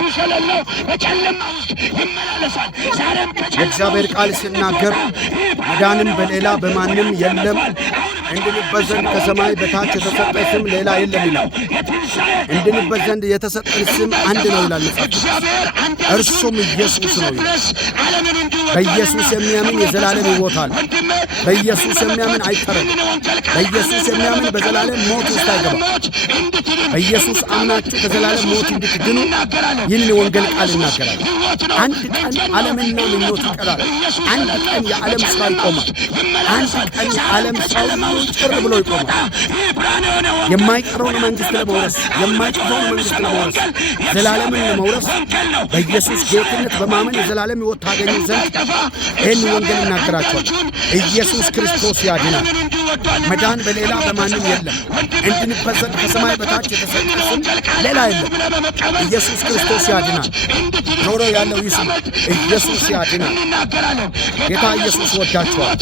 ኢየሱስ የሌለው በጨለማ ውስጥ ይመላለሳል። ዛሬም የእግዚአብሔር ቃል ሲናገር መዳንም በሌላ በማንም የለም እንድንበት ዘንድ ከሰማይ በታች የተሰጠ ስም ሌላ የለም ይላል። እንድንበት ዘንድ የተሰጠን ስም አንድ ነው ይላል መጽሐፍ። እርሱም ኢየሱስ ነው ይላል። በኢየሱስ የሚያምን የዘላለም ሕይወት አለ። በኢየሱስ የሚያምን አይቀርም። በኢየሱስ የሚያምን በዘላለም ሞት ውስጥ አይገባም። በኢየሱስ አምናችሁ ከዘላለም ሞት እንድትድኑ ይህን የወንጌል ቃል እናገራለን። አንድ ቀን ዓለምና ምኞት ይቀራል። አንድ ቀን የዓለም ሥራ ይቆማል። አንድ ቀን የዓለም ሥራው ጭር ብሎ ይቆማል። የማይቀረውን መንግሥት ለመውረስ የማይጠፋውን መንግሥት ለመውረስ ዘላለምን ለመውረስ በኢየሱስ ጌትነት በማመን የዘላለም ሕይወት ታገኙ ዘንድ ይህን ወንጌል እናገራቸዋል። ኢየሱስ ክርስቶስ ያድናል። መዳን በሌላ በማንም የለም። እንድንበት ዘንድ ከሰማይ በታች የተሰጠ ስም ሌላ የለም። ኢየሱስ ክርስቶስ ያድናል። ጆሮ ያለው ይስማ። ኢየሱስ ያድናል። ጌታ ኢየሱስ ወዳችኋል።